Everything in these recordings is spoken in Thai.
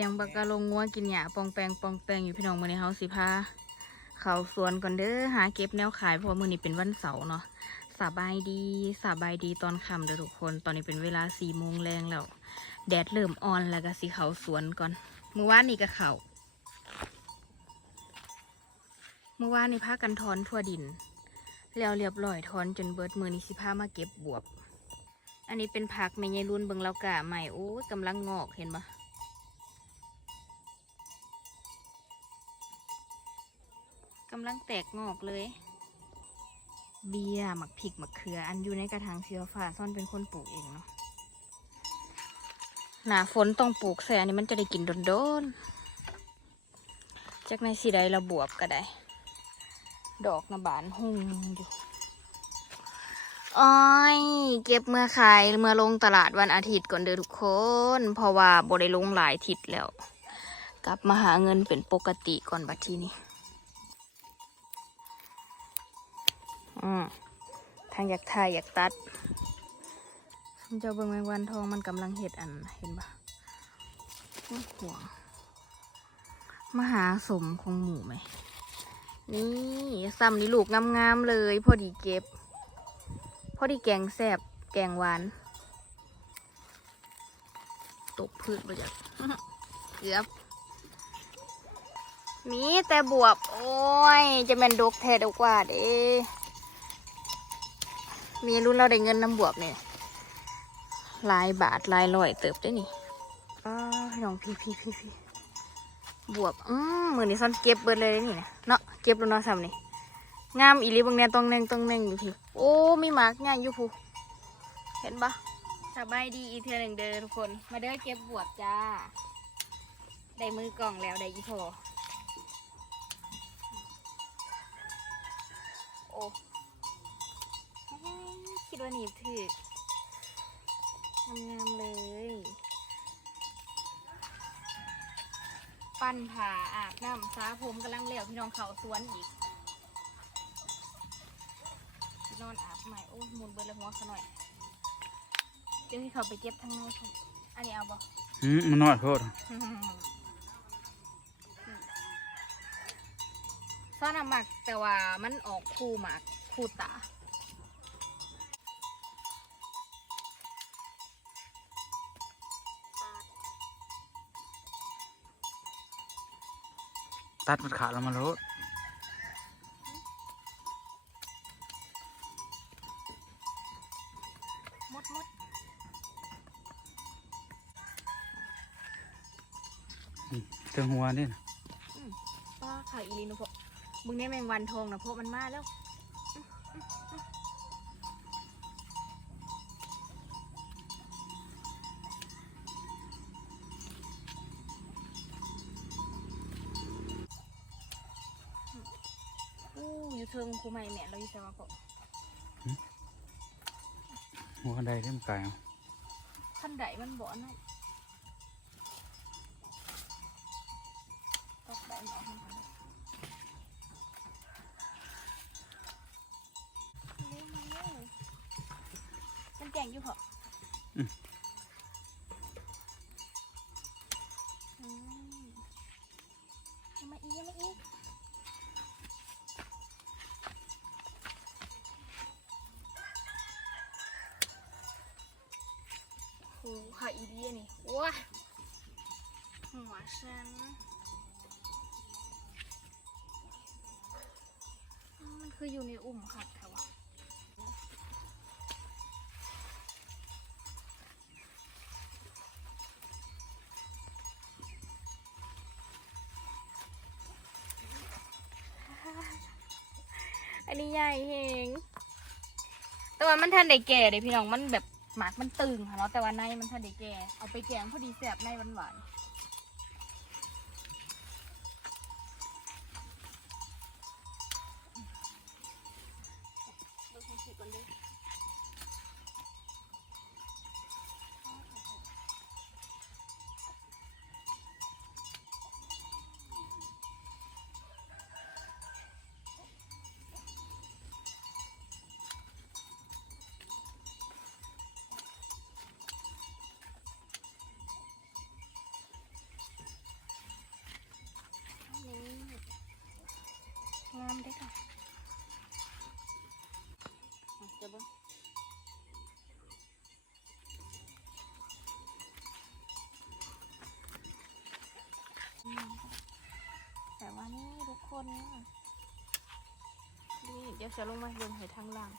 สียงบักกะลงงัวกินหญ้าปองแปงปองแปงอยู่พี่น้องมื้อนี้เฮาสิพาเขาสวนก่อนเด้อหาเก็บแนวขายเพราะว่ามื้อนี้เป็นวันเสาร์เนาะสบายดีสบายดีตอนค่ำเด้อทุกคน ตอนนี้เป็นเวลา4โมงแรงแล้ว แดดเริ่มอ่อนแล้วก็สิเขาสวนก่อนเมื้อวานนี่ก็เขาเมื่อวานนี่พากันถอนทั่วดิน แล้วเรียบร้อยถอนจนเบิดมือนี้สิพามาเก็บบวบ อันนี้เป็นผักแม่ยายรุ่นเบิงเรากะใหม่โอ้ยกำลังงอกเห็นปะกำลัง แตกงอกเลย เบียร์หมักพริกหมักเขือ อันอยู่ในกระถางเสียฟ้าซ่อนเป็นคนปลูกเองเนาะหนาฝนต้องปลูกแซ่อันนี้มันจะได้กินโดนๆจากในสีใดเราบวบก็ได้ ดอกนะบานหุ่งอยู่อ้อยเก็บเมื่อขายเมื่อลงตลาดวันอาทิตย์ก่อนเด้อทุกคน เพราะว่าบ่ได้ลงหลายทิศแล้ว กลับมาหาเงินเป็นปกติก่อนบัดทีนี้ อืมทางอยากถ่ายอยากตัดเจ้าเบิ่งแมงวันทองมันกำลังเห็ดอันเห็นปะห่วงมหาสมของหมูไหม นี่ซ้ำนี่ลูกงามๆเลย พอดีเก็บ พอดีแกงแซบแกงหวาน ตกพืชไปจากเกือบมีแต่บวบ โอ้ย จะแม่นดกแท้ดกว่าเด้ มีรุ่นเราได้เงินน้ำบวบเนี่ยหลายบาทหลายร้อยเติบได้นี่อ้าวพี่น้องพี่พี่พี่พี่บวบอืมมือนี้ซ่อนเก็บเบิดเลยเด้นี่นะเนาะเก็บแล้วเนาะซ้ำนี่งามอีหลีบางเนี่ยต้องแน่งต้องแน่งอยู่พี่โอ้มีหมากง่ายอยู่ผู้เห็นปะสบายดีอีกเทือหนึ่งเด้อทุกคน มาเด้อเก็บบวบจ้า ได้มือกล่องแล้วได้อีพอโอ้คิ ดว่าหนีบถือกงามๆเลย ปั้นผ่าอาบน้ำสาผมกำลังเหลวพี่น้องเขาสวนอีกนอนอาบใหม่โอ้ยหมุนเบิดละหัวเขาหน่อยเดี๋ยวให้เขาไปเก็บทางในค่ะอันนี้เอาบ่หืมมันน้อยโพดซ่อนน้ำหมักแต่ว่ามันออกคู่หมากคู่ตา ตัดมันขาดแล้วมาโลดมดมดเติงหัวนี่นะ ป้าขายอีลีนะพมึงเนี่ยแมงวันทองนะพวกมันมาแล้ว อู้อยู่เทิงคูใหม่แม่เราอยู่ใส่มาพอหัวใดเล่มไก่เอาขั้นใดมันบ่อน ค่ะอีเดียนี่ว้าหัวฉันมันคืออยู่ในอุ่มค่ะแถวะอันนี้ใหญ่เฮงแต่ว่ามันทันได้แก่เลยพี่น้องมันแบบ หมากมันตึงค่ะเนาะแต่ว่าในมันทันได้แก่เอาไปแกงพอดีแสบในหวานๆ ได้ค่ะจะบ้างแต่ว่านี่ทุกคนนี่เดี๋ยวจะลงมาลงให้ทางล่าง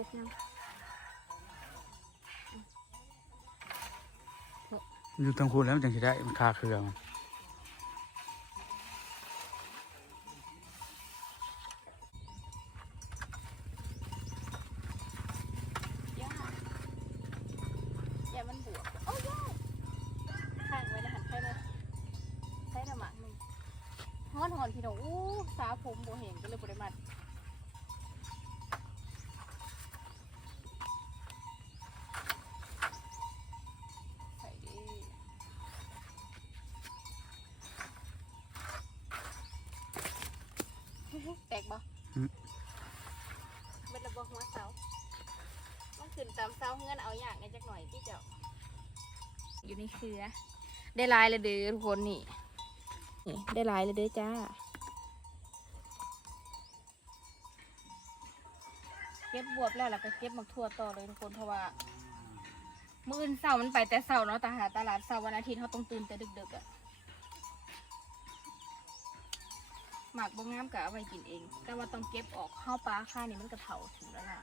ตุกยังอยู่ตังคูแล้วมันจังสิได้มันคาเครือมัน เสาเงินเอาอย่างในจักหน่อยพี่เจ้าอยู่ในเครือ ได้ลายเลยเด้อทุกคนนี่นี่ได้ลายเลยเด้อจ้าเก็บบวบแล้วแล้วก็เก็บมักทั่วต่อเลยทุกคนเพราะว่ามื้ออื่นเสาร์มันไปแต่เสาร์เนาะแต่หาตลาดเสาร์วันอาทิตย์เขาต้องตื่นแต่ดึกๆอะหมากบงงามกะเอาไว้กินเอง แต่ว่าต้องเก็บออกข้าวปลาค่านี่มันกระเถาถึงแล้วล่ะ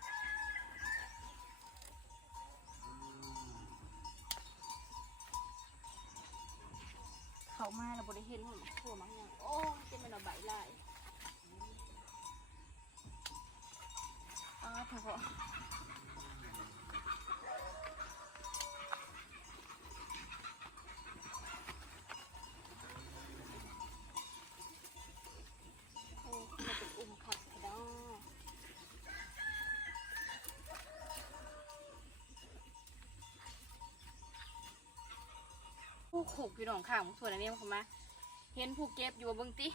ามาเราบริเห็นมันทั่วมั้งยังโอ้เจะเป็นเอาใบลายอ้าวเถอะ ผู้ขกอยู่หนองข้างส่วนอันนี้มันเข้ามา เห็นผู้เก็บอยู่เบิ่งติ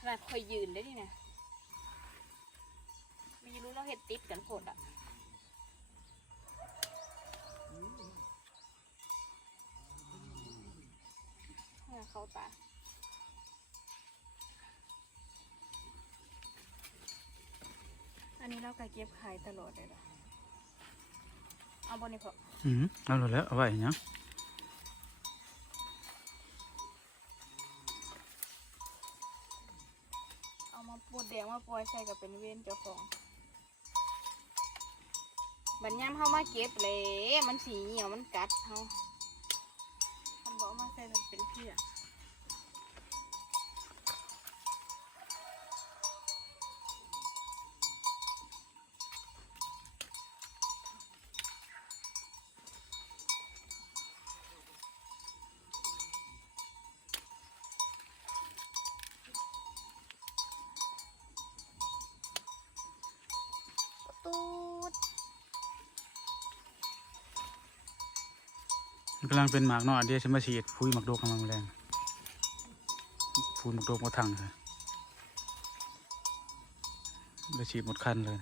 ขนาดคอยยืนได้ดิเนี่นะไม่รู้เราเห็ดติดกันโคตรอะเนี่ยเข้าตาอันนี้เราก็เก็บขายตลอดเลยล่ะเอาบนนี้พออืมเอาเลยแล้วเอาไว้เนาะ เอามาปูดแดงมาปล่อยใส่กับเป็นเว้นเจ้าของ บัดยามเฮามาเก็บเลยมันสีเหี่ยวมันกัดเฮาทำบอกมาใส่กับเป็นเพียตูด มัน กำลังเป็นหมากเนาะเดี๋ยวฉันมาฉีดพุยหมักโดกกำลังแรงพุยหมักโดกมดถังเลยไปฉีดหมดคันเลย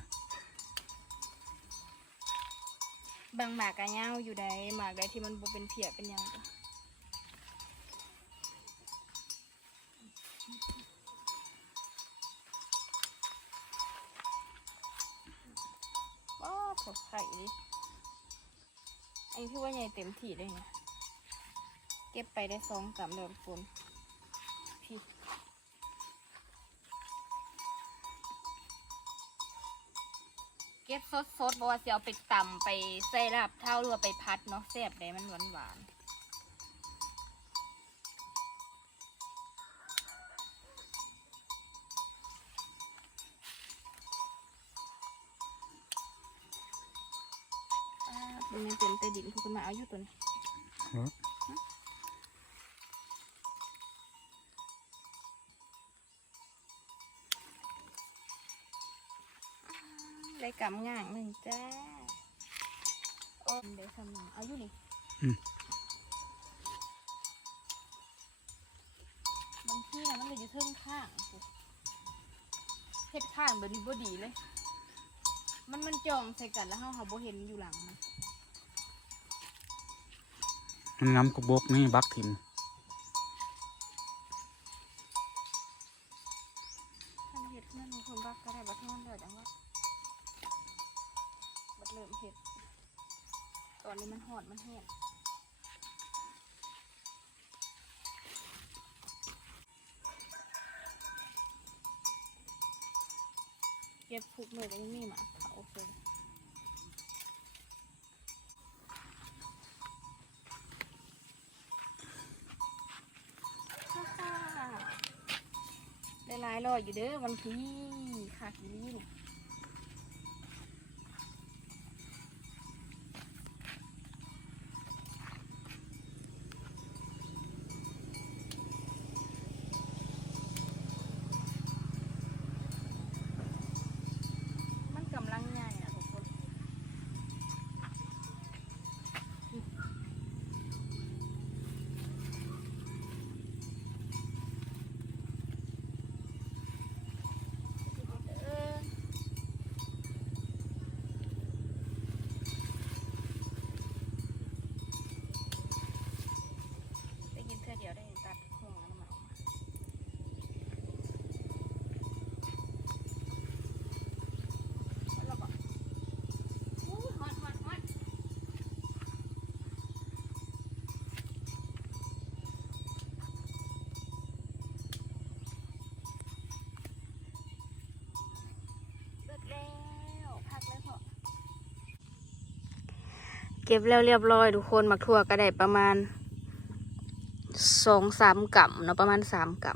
บางหมากกะเงาอยู่ใดหมากใดที่มันบเป็นเพียเป็นหยังก็ว้าถกไข่ดิ อันนี้พี่ว่าใหญ่เต็มที่เลยเนี่ยเก็บไปได้สองสามเดือนฝนพี่เก็บสดสดๆบอกว่าสิเอาไปตำไปใส่ลาบเท่าหรือว่าไปพัดเนาะแซ่บได้มันหวานหวาน ๆอ่าเป็นยังเป็นแต่ดินคุณมาเอาอยู่ตัวนี้เออได้กำง่างหนึ่งจ้าโอ้เดี๋ยวทำหนึ่งเอาอยู่นี่บางทีนะมันเลยอยู่เทิงข้างเทฮ็ดข้างแบบนี้บ่ดีเลย มันมันจองใส่กันแล้วเฮาหาบ่เห็นอยู่หลังมัน มันงำกบกนี่บักถิ่มท่านเฮ็ดเพื่นมีคนบักก็ได้บัดที่มันเดือดจังว่าบัดเริ่มเฮ็ดตอนนี้มันหอดมันแห้งเก็บทุกมือก็ยังมีหมาเขาโอเคฮ่ อยอยู่เด้อวันที่ขาดอีหลีนี่มั เก็บแล้วเรียบร้อยทุกคนมักทั่วก็ได้ประมาณสองสามกำเนาะประมาณสามก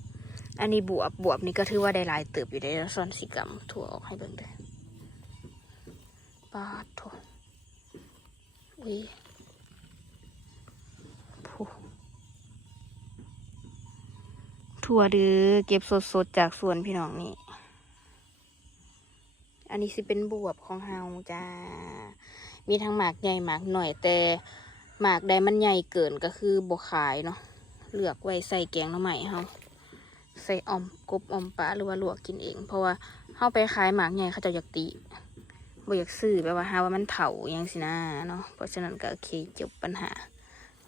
ำอันนี้บวบบวบนี่ก็ถือว่าได้หลายเติบอยู่ได้แล้วนสี่กำถั่วออกให้เบิ่งเด้อปาดถั่วอุ้ยผู้ถั่วดือเก็บสดๆจากสวนพี่น้องนี่ อันนี้สิเป็นบวบของเฮาจ้า มีทั้งหมากใหญ่หมากหน่อยแต่หมากใดมันใหญ่เกินก็คือบวขายเนาะเลือกไว้ใส่แกงน้ำใหม่เฮาใส่อมกบอมปลาหรือว่าลวกกินเอง เพราะว่าเฮาไปขายหมากใหญ่เขาจะอยากตีบ่อยากซื้อแบบว่าหาว่ามันเถาอหยังสินะเนาะเพราะฉะนั้นก็โอเคจบปัญหา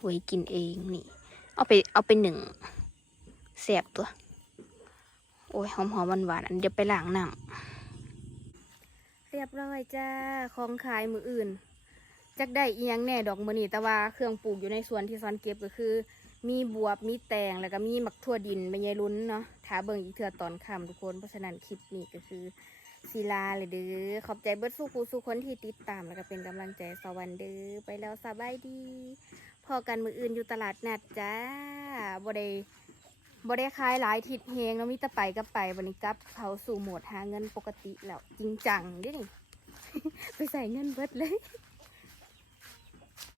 ไว้กินเองนี่ เอาไปเอาไปหนึ่งแสบตัว โอ้ยหอมหอมหวานหวานอันเดี๋ยวไปล้างน้ำ เรียบร้อยจ้าของขายมืออื่นจักได้อียังแน่ดอกมือนี่แต่ว่าเครื่องปลูกอยู่ในสวนที่ซอนเก็บก็คือ มีบวบมีแตงแล้วก็มีหมักทั่วดินใบใยลุ้นเนาะถ้าเบิ่งอีกเทื่อตอนค่ำทุกคนเพราะฉะนั้นคลิปนี้ก็คือศิลาเลยเด้อขอบใจเบิร์ดสู้ครูสู้คนที่ติดตามแล้วก็เป็นกำลังใจสวันเด้อไปแล้วสบายดี พอกันมืออื่นอยู่ตลาดนัดจ้าบ่ได้ บ่ได้ขายหลายทิศเฮงแล้วมิตรไปก็ไปวันนี้กับเขาสู่โหมดหาเงินปกติแล้วจริงจังดิไปใส่เงินเบิดเลย